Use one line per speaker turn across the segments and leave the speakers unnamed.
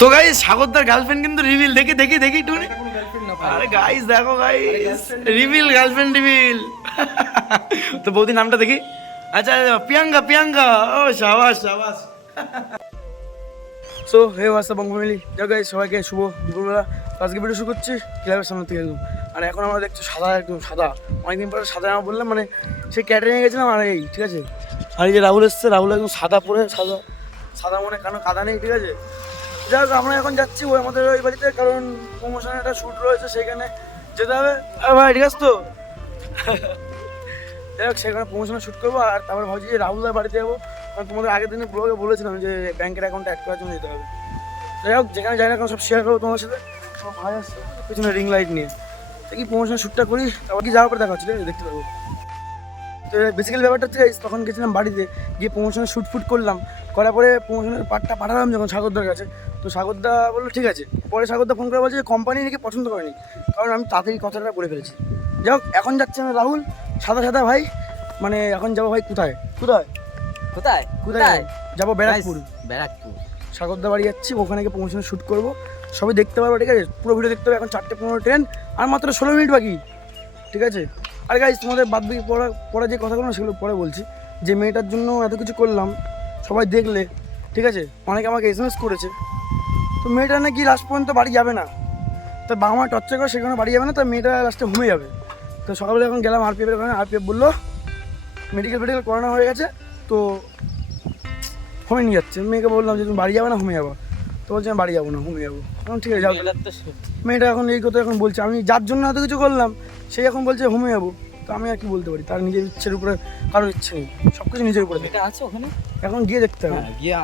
তো গাইস সাগরদার গার্লফ্রেন্ড কিন্তু রিভিল দেখি দেখি দেখি একটু আরে গাইস দেখো গাইস রিভিল গার্লফ্রেন্ড রিভিল তো বৌদি নামটা দেখি। আচ্ছা প্রিয়াঙ্কা প্রিয়াঙ্কা। ও, সাবাস সাবাস। So hey WhatsApp Banga family যাও গাইস সবাইকে শুভ দুপুরবেলা। আজকে ভিডিও শুরু করছি ক্লাবের সামনে থেকে একদম। আর এখন আমরা দেখছি সাদা, একদম সাদা। অনেকদিন পরে সাদা জামা বললাম মানে সেই ক্যাটারিংয়ে গেছিলাম, আর এই, ঠিক আছে? আর এই যে রাহুল এসছে, রাহুল একদম সাদা পরে, সাদা। সাদা মনে কারণ কাদা নেই, ঠিক আছে? যাই হোক আমরা এখন যাচ্ছি ওই আমাদের ওই বাড়িতে, কারণ প্রমোশনের একটা শ্যুট রয়েছে সেখানে যেতে হবে। ভাই, ঠিক আছে? তো যাই হোক সেখানে প্রমোশনের শ্যুট করব, আর তারপরে ভাবছি যে রাহুল রাহুলদার বাড়িতে যাব। কারণ তোমাদের আগের দিনে ব্লগে বলেছিলাম যে ব্যাংকের অ্যাকাউন্টে অ্যাড করার জন্য যেতে হবে। যাই হোক, যেখানে যাই না কেন সব শেয়ার করব তোমার সাথে। ভাই আসছে, পিছনে রিং লাইট নিয়ে। দেখি প্রমোশনের শ্যুটটা করি, তারপর কি যাওয়ার পরে দেখা হচ্ছে দেখতে পাবো তো বেসিক্যালি ব্যাপারটা হচ্ছে তখন গেছিলাম বাড়িতে গিয়ে প্রমোশনের শ্যুট ফুট করলাম। করার পরে প্রমোশনের পার্টটা পাঠালাম যখন সাগরদার কাছে। তো সাগরদা বলল ঠিক আছে। পরে সাগরদা ফোন করে বলছে যে কোম্পানি নাকি পছন্দ করেনি। কারণ আমি তাড়াতাড়ি কথাটা বলে ফেলেছি। যাই হোক এখন যাচ্ছে না রাহুল। সাদা সাদা ভাই মানে এখন যাব ভাই কোথায়? কোথায়?
কোথায়?
কোথায় যাব? ব্যারাকপুর।
ব্যারাকপুর।
সাগরদা বাড়ি যাচ্ছি ওখানে গিয়ে প্রমোশনের শ্যুট করব। সবাই দেখতে পারব ঠিক আছে? পুরো ভিডিও দেখতে হবে এখন চারটে পনেরো ট্রেন আর মাত্র ষোলো মিনিট বাকি ঠিক আছে? আর গাইজ তোমাদের বাদ বাকি পড়া পড়া যে কথাগুলো সেগুলো পরে বলছি। যে মেয়েটার জন্য এত কিছু করলাম, সবাই দেখলে, ঠিক আছে? অনেকে আমাকে এস করেছে। তো মেয়েটা নাকি লাস্ট পর্যন্ত বাড়ি যাবে না। তো বাবা মা টর্চার করে সেখানে বাড়ি যাবে না, তো মেয়েটা লাস্টে ঘুমে যাবে। তো সকালবেলা এখন গেলাম আর পি আরপিএফের ওখানে আরপিএফ বলল মেডিকেল ফেডিকেল করানো হয়ে গেছে, তো হোমে নিয়ে যাচ্ছে। মেয়েকে বললাম যে তুমি বাড়ি যাবে না হোমে যাব। তো বলছে আমি বাড়ি যাব না হোমে যাব। এখন ঠিক আছে যাও। মেয়েটা এখন এই কথা এখন বলছে আমি যার জন্য এত কিছু করলাম সেই এখন বলছে হোমে যাব। তো আমি আর কি বলতে পারি? তার নিজের ইচ্ছের উপরে কারোর ইচ্ছে নেই। সব কিছু নিজের উপরে
আছে ওখানে?
এখন গিয়ে দেখতে হবে।
হ্যাঁ গিয়ে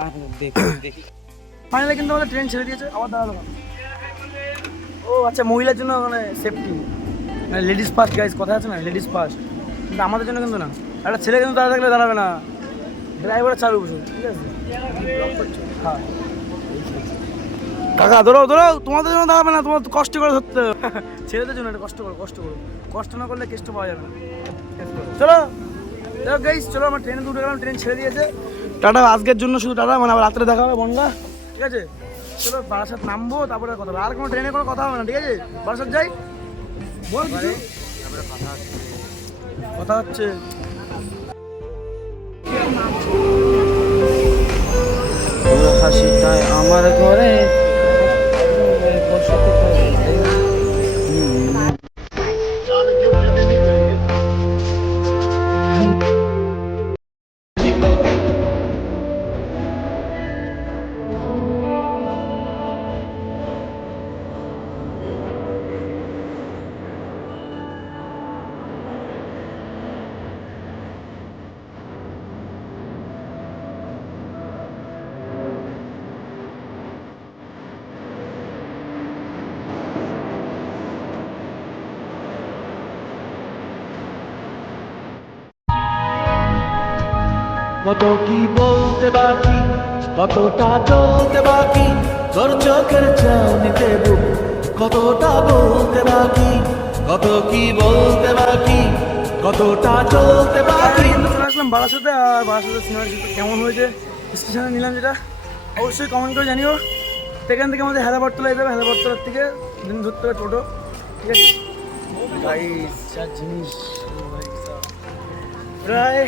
দেখি
ফাইনালি কিন্তু আমাদের ট্রেন ছেড়ে দিয়েছে। আবার দাঁড়াল? ও আচ্ছা মহিলার জন্য ওখানে সেফটি মানে লেডিস ফার্স্ট গাইজ কথা আছে না? লেডিস ফার্স্ট কিন্তু আমাদের জন্য কিন্তু না। একটা ছেলে কিন্তু দাঁড়া থাকলে দাঁড়াবে না। ড্রাইভার চালু বসে। ঠিক আছে? হ্যাঁ। কাকা ধরো ধরো তোমাদের জন্য দাঁড়াবে না তোমার কষ্ট করে ধরতে। ছেলেদের জন্য এটা কষ্ট করো কষ্ট করো। কষ্ট না করলে কেষ্ট পাওয়া যাবে না। চলো। চলো গাইস চলো আমার ট্রেনে উঠে গেলাম ট্রেন ছেড়ে দিয়েছে। টাটা আজকের জন্য শুধু টাটা মানে আবার রাত্রে দেখা হবে বনগা। ঠিক আছে? চলো বারাসাত নামবো তারপরে কথা হবে। আর কোনো ট্রেনে কোনো কথা হবে না ঠিক আছে? বারাসাত যাই। বল কিছু। কথা হচ্ছে।
আমার ঘরে সাথে
কত কি বলতে বাকি? কতটা চলতে বাকি? তোর চোখের চাউনিতে বুক কতটা বলতে বাকি? কত কি বলতে বাকি? কতটা চলতে বাকি?
আসলাম বারাসাতে আর বারাসাতে শুটটা কেমন হয়েছে? স্টেশনে নিলাম যেটা। অবশ্যই কমেন্ট করে জানিও। সেখান থেকে আমাদের হেলাবরতলা যেতে হবে হেলাবরতলার থেকে দিন ধরতে হবে টোটো। ঠিক আছে? গাইস যা জিনিস। ভাই। প্রায়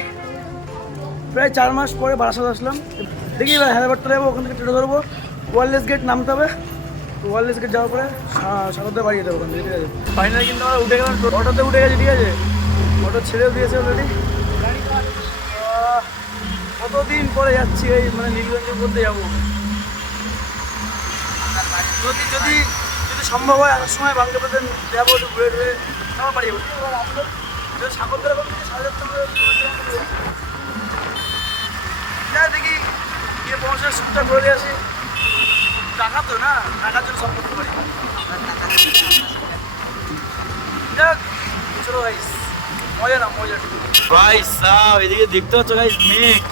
প্রায় চার মাস পরে বারাসাত আসলাম। দেখি এবার হেলাবরতলা যাব, ওখান থেকে টোটো ধরবো। ওয়ারলেস গেট নামতে হবে। ওয়ারলেস গেট যাওয়ার পরে সাগরদা বাড়ি যেতে হবে ওখান থেকে, ঠিক আছে? ফাইনালি কিন্তু আমরা উঠে গেলাম অটোতে উঠে গেছি, ঠিক আছে? অটো ছেড়েও দিয়েছে অলরেডি কতদিন পরে যাচ্ছি এই মানে নীলগঞ্জের মধ্যে যাব? যদি যদি যদি সম্ভব হয় আসার সময় বাংলা যাব, একটু ঘুরে ঘুরে তারপর বাড়ি যাব। যদি সাগরদার সাড়ে চারটা করে যা দেখি, গিয়ে পৌঁছে শ্যুটটা করে আসি। টাকা তো না, টাকার জন্য পারি। যাক, চলো গাইস মজা না মজা। ভাই সাহ, এদিকে দেখতে পাচ্ছ গাইস মেঘ।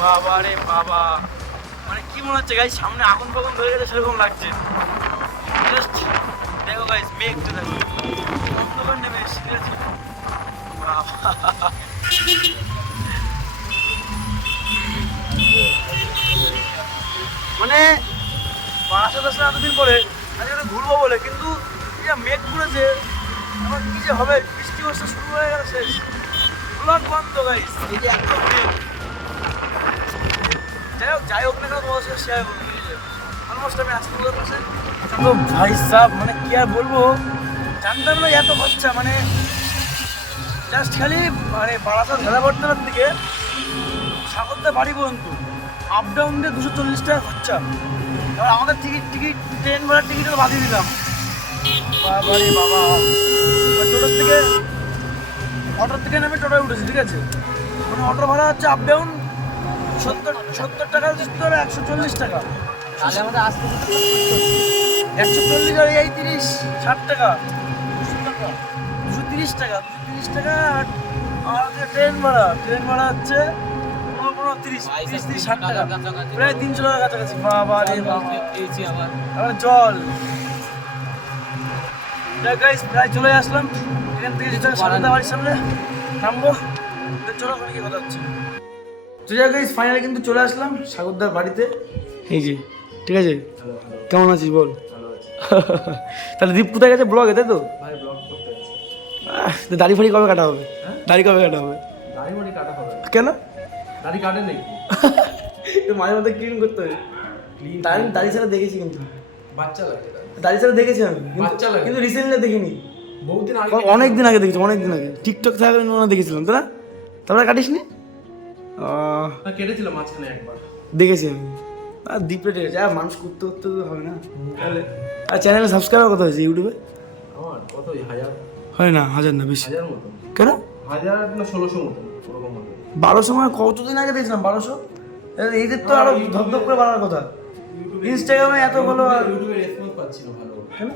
বাবা রে বাবা। মানে কি মনে হচ্ছে গাইস সামনে আগুন ফাগুন ধরে গেছে সেরকম লাগছে। জাস্ট দেখো গাইস মেঘ তো দেখো অন্ধকার নেমে এসেছে বাবা। মানে বারাসাত আসলে এতদিন পরে, আজকে একটু ঘুরবো বলে, কিন্তু যে মেঘ ঘুরেছে আমার কি যে হবে, বৃষ্টি বর্ষা শুরু হয়ে গেল শেষ। ব্লক বন্ধ গাইস একদম যাই হোক যাই হোক না কেন, তোমাদের সাথে শেয়ার করব অলমোস্ট আমি আজকে তোমাদের পাশে তো ভাই সাহ মানে কি আর বলব? জানতাম না এত খরচা মানে জাস্ট খালি মানে বারাসাত হেলাবর্তনের থেকে সাগরদা বাড়ি পর্যন্ত। আপ ডাউন দিয়ে দুশো চল্লিশ টাকা খরচা। এবার আমাদের টিকিট টিকিট ট্রেন ভাড়ার টিকিটও বাদিয়ে দিলাম। বাবা। রে বাবা টোটোর থেকে অটোর থেকে নেমে টোটোয় উঠেছি ঠিক আছে? মানে অটো ভাড়া হচ্ছে আপ ডাউন সত্তর সত্তর টাকা দিতে হবে একশো চল্লিশ টাকা।
তাহলে আমাদের আসতে
একশো চল্লিশ আর এই তিরিশ ষাট টাকা। দুশো টাকা। দুশো তিরিশ টাকা দুশো তিরিশ টাকা আর হচ্ছে ট্রেন ভাড়া। ট্রেন ভাড়া হচ্ছে তিরিশ তিরিশ তিরিশ ষাট টাকা। প্রায় তিনশো টাকার কাছাকাছি। বাবা রে বাবা।
পেয়েছি আবার।
আবার জল। গাইস প্রায় চলে আসলাম। এখান থেকে যেটা সারদা বাড়ির সামনে। নামবো। তো চলো ওখানে গিয়ে কথা হচ্ছে। তো যাক গাইস ফাইনালি কিন্তু চলে আসলাম সাগরদার বাড়িতে। এই যে ঠিক আছে? কেমন আছিস বল? তাহলে দীপ কোথায় গেছে? ব্লগে তাই তো?
ভাই ব্লগ করতে আছে
আহ, তো দাড়ি ফাড়ি কবে কাটা হবে? দাড়ি কবে কাটা হবে?
কাটা হবে।
কেন?
দাড়ি কাটে নাকি
একটু মাঝে মধ্যে ক্লিন করতে হবে।
ক্লিন
দাড়ি দাড়ি ছাড়া দেখেছি কিন্তু।
বাচ্চা লাগে
দাড়ি ছাড়া দেখেছি আমি কিন্তু-
বাচ্চা লাগে।
কিন্তু রিসেন্টলি দেখিনি।
বহুদিন আগে
অনেক দিন আগে দেখেছি অনেক দিন আগে টিকটক থাকলে মনে দেখেছিলাম তাই না? তারপরে কাটিস নি
কেটেছিলাম মাঝখানে একবার।
দেখেছি আমি। আর ডিপে দেখেছি আর মানুষ করতে করতে তো হবে না। তাহলে আর চ্যানেলে সাবস্ক্রাইবার কত হয়েছে ইউটিউবে?
আমার কত হাজার?
হয় না হাজার না বেশি।
হাজার মতো
কেন?
হাজার না ষোলোশো মতো
বারোশো মানে কতদিন আগে দেখছিলাম বারোশো? এইদের তো আরও ধপধপ করে বাড়ার কথা। ইনস্টাগ্রামে এত ভালো আর
ইউটিউবে রেসপন্স পাচ্ছি না ভালো।
কেন?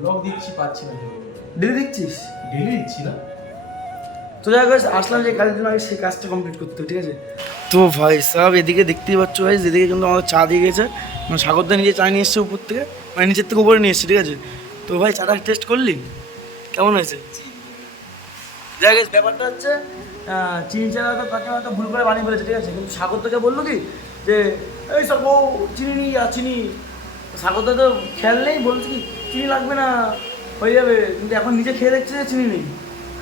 ব্লগ দিচ্ছি পাচ্ছি না
ডেলি দেখছিস
ডেলি দিচ্ছি না।
তো যাই হোক আসলাম যে কাজের জন্য আগে সেই কাজটা কমপ্লিট করতে ঠিক আছে? তো ভাই সব এদিকে দেখতেই পাচ্ছ ভাই এদিকে কিন্তু আমাদের চা দিয়ে গেছে মানে সাগরদা নিজে চা নিয়ে এসছে উপর থেকে মানে নিচের থেকে উপরে নিয়ে এসছে ঠিক আছে? তো ভাই চাটা টেস্ট করলি? কেমন হয়েছে? দেখ ব্যাপারটা হচ্ছে চিনি চাটা তো তাকে হয়তো ভুল করে বানিয়ে ফেলেছে, ঠিক আছে? কিন্তু সাগর তোকে বলল কি যে, এই সব বউ চিনি নি আর চিনি সাগরদা তো খেয়াল নেই? বলছে কি, চিনি লাগবে না, হয়ে যাবে। কিন্তু এখন নিজে খেয়ে দেখছে যে চিনি নেই।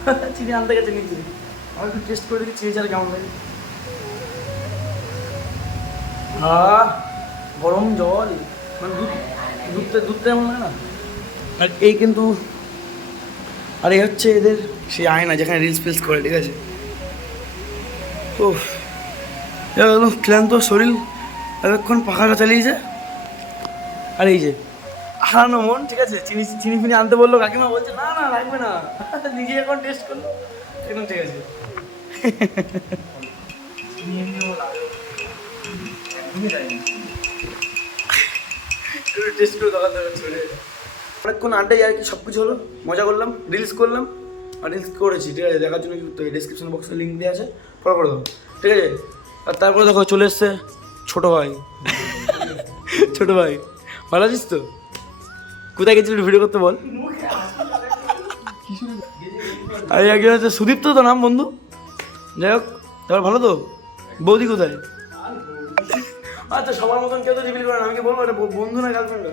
চিনি আনতে গেছে নিজে। আমি একটু টেস্ট করে দেখি চিনি চাটা কেমন লাগে। আহ, গরম জল। মানে দুধ দুধটা দুধটা এমন লাগে না? আর এই কিন্তু, আর এই হচ্ছে এদের সেই আয়না যেখানে রিলস ফিলস করে, ঠিক আছে? ও একদম ক্লান্ত শরীর এতক্ষণ পাখাটা চালিয়েছে আর এই যে, হারানো মন, ঠিক আছে? চিনি চিনি ফিনি আনতে বলল, কাকিমা বলছে, না না, লাগবে না। নিজে এখন টেস্ট করল। একদম ঠিক আছে। টেস্ট করে দোকান ছেড়ে অনেকক্ষণ আড্ডায় আর কি সব কিছু হলো? মজা করলাম রিলস করলাম। আর রিলস করেছি, ঠিক আছে? দেখার জন্য ডিসক্রিপশন বক্সে লিঙ্ক দেওয়া আছে। ফলো করে দেবো ঠিক আছে? আর তারপরে দেখো চলে এসছে ছোটো ভাই। ছোটো ভাই। ভালো আছিস তো? কোথায় গেছিলি ভিডিও করতে বল। আরে একজন হচ্ছে সুদীপ্ত তো নাম বন্ধু। যাই হোক তারপর ভালো তো? বৌদি কোথায়? আচ্ছা সবার মতন কেউ তো রিভিল করে না আমি কি বলব? এটা বন্ধু না গার্লফ্রেন্ড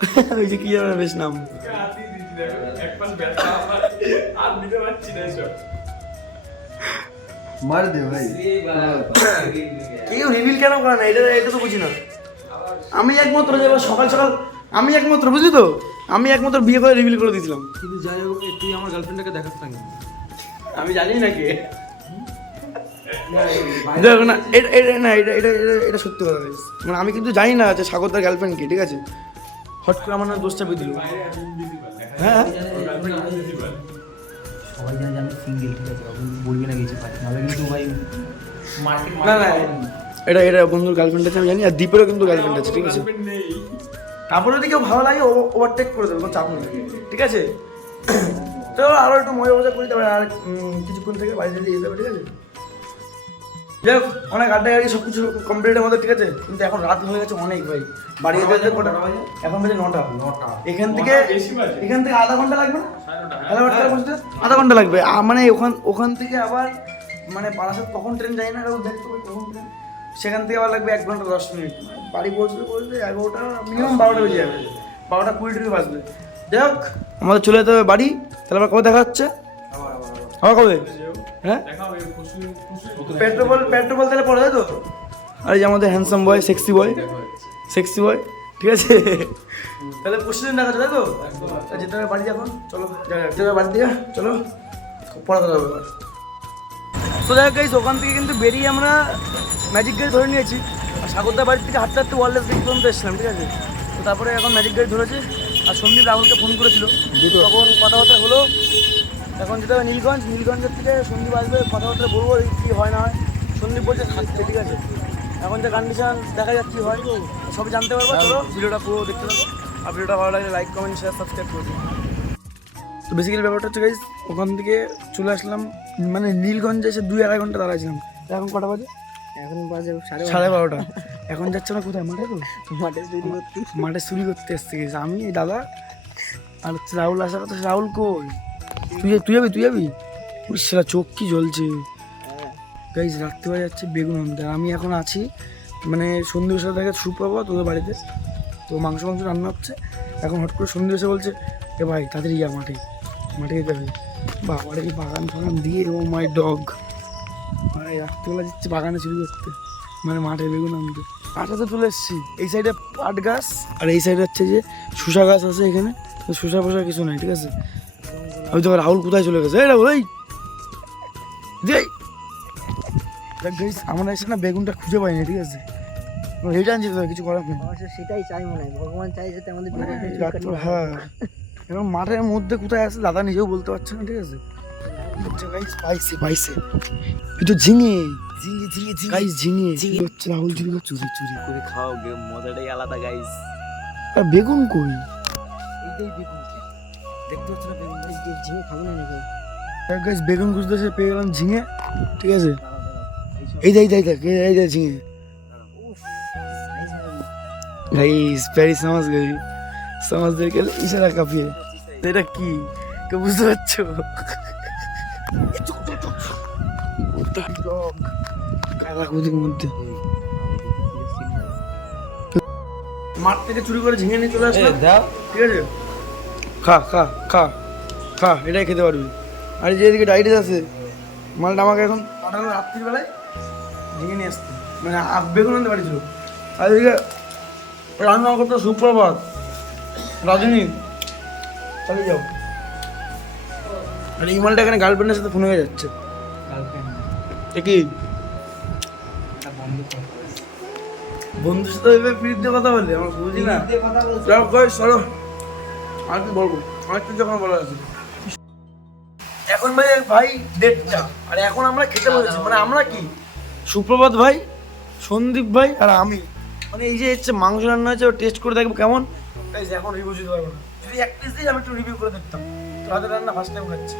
ওই যে কি জানো বেশ নাম।
মার দে ভাই।
কেউ রিভিল কেন করে না? এটা এটা তো বুঝি না। আমি একমাত্র যে সকাল সকাল আমি একমাত্র বুঝলি তো? আমি একমাত্র বিয়ে করে রিভিল করে দিয়েছিলাম।
কিন্তু যাই হোক তুই আমার গার্লফ্রেন্ডটাকে দেখাস না
আমি জানি না কে। দেখো না এটা এটা না এটা এটা এটা- এটা সত্যি কথা মানে আমি কিন্তু জানি না যে সাগরদার গার্লফ্রেন্ড কি ঠিক আছে? হট করে আমার দোষটা পেয়ে দিল। হ্যাঁ?
সবাই জানে যে আমি সিঙ্গেল ঠিক আছে? বাবু বলবি না কিছু পাচ্ছি নাহলে কিন্তু ভাই মার্কেট
না না এটা এটা বন্ধুর গার্লফ্রেন্ড আছে আমি জানি আর দীপেরও কিন্তু গার্লফ্রেন্ড আছে ঠিক আছে? তারপরে যদি কেউ ভালো লাগে ওভারটেক করে দেবে কোনো চাপ নেই। ঠিক আছে? তো আরও একটু মজা মজা করি তারপরে আর কিছুক্ষণ থেকে বাড়িতে দিয়ে যেতে হবে ঠিক আছে? যাই হোক অনেক আড্ডা গাড়ি সব কিছু কমপ্লিটের মধ্যে ঠিক আছে? কিন্তু এখন রাত হয়ে গেছে অনেক ভাই। বাড়ি যেতে কটা? এখন বাজে নটা। নটা। এখান থেকে এখান থেকে আধা ঘণ্টা লাগবে না? আধা ঘণ্টা পৌঁছতে আধা ঘণ্টা লাগবে। মানে ওখান ওখান থেকে আবার মানে বারাসাত কখন ট্রেন যায় না? দেখতে হবে কখন ট্রেন সেখান থেকে আবার লাগবে এক ঘণ্টা দশ মিনিট। বাড়ি পৌঁছতে পৌঁছতে এগারোটা মিনিমাম বারোটা বেজে যাবে। বারোটা কুড়ি টুড়ি বাজবে। যাই হোক আমাদের চলে যেতে হবে বাড়ি। তাহলে আবার কবে দেখা হচ্ছে? আবার কবে? হ্যাঁ? পেট্রোল পেট্রোল তাহলে পড়ে যায় তো? আর এই যে আমাদের handsome boy sexy boy sexy boy ঠিক আছে? তাহলে পরশু দিন দেখা যাবে তাই তো? যেতে হবে বাড়ি এখন। চলো যা- যা, যেতে হবে বাড়ি দিয়ে চলো। পড়াতে হবে। তো দেখা গাইস ওখান থেকে কিন্তু বেরিয়ে আমরা ম্যাজিক গাড়ি ধরে নিয়েছি। আর সাগরদার বাড়ির থেকে হাঁটতে হাঁটতে ওয়ারলেস গেট পর্যন্ত এসেছিলাম ঠিক আছে? তো তারপরে এখন ম্যাজিক গাড়ি ধরেছি। আর সন্দীপ রাহুলকে ফোন করেছিল। তখন কথাবার্তা হলো এখন যেটা হবে নীলগঞ্জ নীলগঞ্জের থেকে সন্দীপ আসবে কথাবার্তা বলব কী হয় না হয়। সন্দীপ বলছে থাকতে ঠিক আছে। এখন যে কন্ডিশন দেখা যাক কী হয় সবই জানতে পারব চলো। ভিডিওটা পুরো দেখতে থাকো। আর ভিডিওটা ভালো লাগলে লাইক কমেন্ট শেয়ার সাবস্ক্রাইব করে দিন তো বেসিক্যালি ব্যাপারটা হচ্ছে গাইজ ওখান থেকে চলে আসলাম মানে নীলগঞ্জে এসে দুই আড়াই ঘণ্টা দাঁড়াইছিলাম। তো এখন কটা বাজে?
এখন বাজে সাড়ে
সাড়ে বারোটা। এখন যাচ্ছে না কোথায়? মাঠে তো?
মাঠে চুরি করতে।
মাঠে চুরি করতে এসছে গেছে আমি দাদা আর হচ্ছে রাহুল আসার কথা রাহুল কই? তুই তুই যাবি তুই যাবি? সেটা চোখ কি জ্বলছে? গাইজ রাত্রিবেলা যাচ্ছে বেগুন আনতে। আর আমি এখন আছি মানে সন্ধ্যে সাথে থেকে সুপ্রভাত তোদের বাড়িতে। তো মাংস মাংস রান্না হচ্ছে। এখন হট করে সন্ধ্যে এসে বলছে, এ ভাই, তাড়াতাড়ি যা মাঠে। মাঠে যেতে হবে। বাবারে এই বাগান ফাগান দিয়ে, ও মাই ডগ। মানে রাত্রিবেলা যাচ্ছে বাগানে চুরি করতে। মানে মাঠে বেগুন আনতে। আটাতে চলে এসেছি। এই সাইডে পাট গাছ, আর এই সাইডে হচ্ছে যে শুষা গাছ আছে এখানে। শুষা ফোষা কিছু নাই, ঠিক আছে? আমি তো রাহুল কোথায় চলে গেছে? রাহুল এই! গাইস আমরা এসে না বেগুনটা খুঁজে পাইনি ঠিক আছে? রিটার্ন যেতে হবে কিছু করার নেই।
সেটাই চাই মনে হয় ভগবান চাই যাতে আমাদের বিপদে
হ্যাঁ। এখন মাঠের মধ্যে কোথায় আছে দাদা নিজেও বলতে পারছে না ঠিক আছে? আচ্ছা গাইস পাইছে পাইছে। এই তো ঝিঙে।
ঝিঙে ঝিঙে ঝিঙে।
গাইস ঝিঙে। হচ্ছে রাহুল চুরি
চুরি করে খাও গে মজাটাই আলাদা গাইস
আর বেগুন কই?
এইটাই বেগুন। দেখতে হচ্ছে না বেগুন এই ঝিঙে খাব না নাকি?
গাইস বেগুন খুঁজতে এসে পেয়ে গেলাম ঝিঙে। ঠিক আছে? এই যাই যাই দেখ এই যাই ঝিঙে। গাইস প্যারিস সমাজ গই সমাজদেরকে ইশারা কাঁপিয়ে। এটা কি? কে বুঝতে পারছ? কালা মধ্যে। মাঠ থেকে চুরি করে ঝিঙে নিয়ে চলে আসলাম। ঠিক আছে? খা খা খা খা এটাই খেতে পারবি। আর যে এদিকে ডাইরিস আছে মালটা আমাকে এখন পাঠালো রাত্রিবেলায় ঝিঙে নিয়ে আসতে। মানে আ- বেগুন আনতে পারিছিল আর এদিকে রান্না করতে সুপ্রভাত রজনী চালিয়ে যাও। আর এই মালটা এখানে গার্লফ্রেন্ডের সাথে ফোন হয়ে যাচ্ছে। কি? বন্ধুর সাথে ফিরিত কথা বললে? আমার বুঝি না। সরো। আর কি বলব আমার তো যখন বলা আছে। এখন ভাই ভাই দেড়টা আর এখন আমরা খেতে বলেছি মানে আমরা কি? সুপ্রভাত ভাই সন্দীপ ভাই আর আমি। মানে এই যে হচ্ছে মাংস রান্না হয়েছে টেস্ট করে দেখব কেমন? তাই যে এখন রিভিউ দিতে পারব না। যদি এক পিস দিই আমি একটু রিভিউ করে দেখতাম। তো রাতের রান্না ফার্স্ট টাইম খাচ্ছি।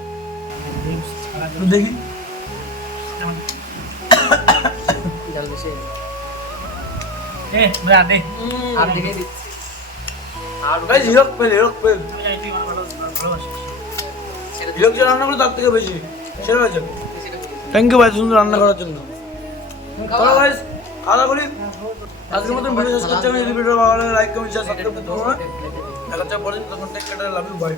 দেখি।
এ
আর দেখে দিচ্ছি।
গাইজ হিরক পেন হিরক পেল হিরক যে রান্না করে তার থেকে বেশি। সেটা হয়েছে। থ্যাংক ইউ ভাই সুন্দর রান্না করার জন্য। চলো গাইজ খাওয়া? করি। আজকের মতন ভিডিও শেষ করছি। আমি ভিডিও ভালো লাগে লাইক কমেন্ট শেয়ার সাবস্ক্রাইব করতে পারব না। দেখা যাচ্ছে পরে তখন take care love you bye